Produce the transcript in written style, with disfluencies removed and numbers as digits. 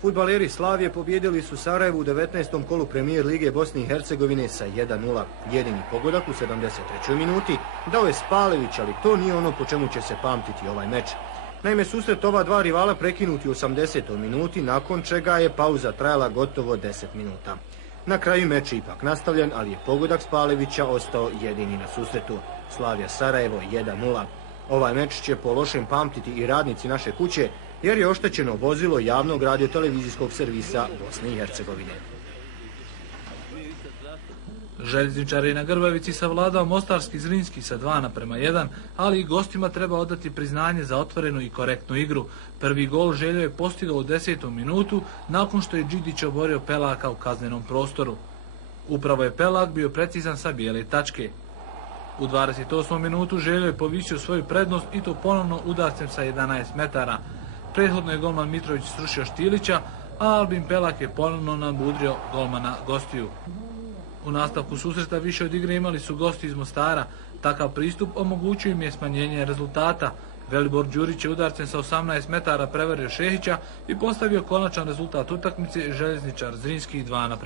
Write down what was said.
Fudbaleri Slavije pobijedili su Sarajevo u 19. kolu Premijer Lige Bosne i Hercegovine sa 1:0. Jedini pogodak u 73. minuti dao je Spalević, ali to nije ono po čemu će se pamtiti ovaj meč. Naime, susret ova dva rivala prekinuti u 80. minuti, nakon čega je pauza trajala gotovo 10 minuta. Na kraju meč je ipak nastavljen, ali je pogodak Spalevića ostao jedini na susretu. Slavija Sarajevo 1:0. Ovaj meč će po lošem pamtiti i radnici naše kuće, jer je oštećeno vozilo javnog radiotelevizijskog servisa Bosne i Hercegovine. Željezničar je na Grbavici savladao mostarski Zrinski sa 2:1, ali i gostima treba odati priznanje za otvorenu i korektnu igru. Prvi gol Željo je postigao u 10. minutu nakon što je Đidić oborio Pelaka u kaznenom prostoru. Upravo je Pelak bio precizan sa bijele tačke. U 28. minutu Željo je povisio svoju prednost i to ponovno udarcem sa 11 metara. Prethodno je golman Mitrović srušio Štilića, a Albin Pelak je ponovno nabudrio golmana gostiju. U nastavku susreta više od igre imali su gosti iz Mostara. Takav pristup omogućio im je smanjenje rezultata. Velibor Đurić je udarcem sa 18 metara prevario Šehića i postavio konačan rezultat utakmice Željezničar Zrinski 2:1.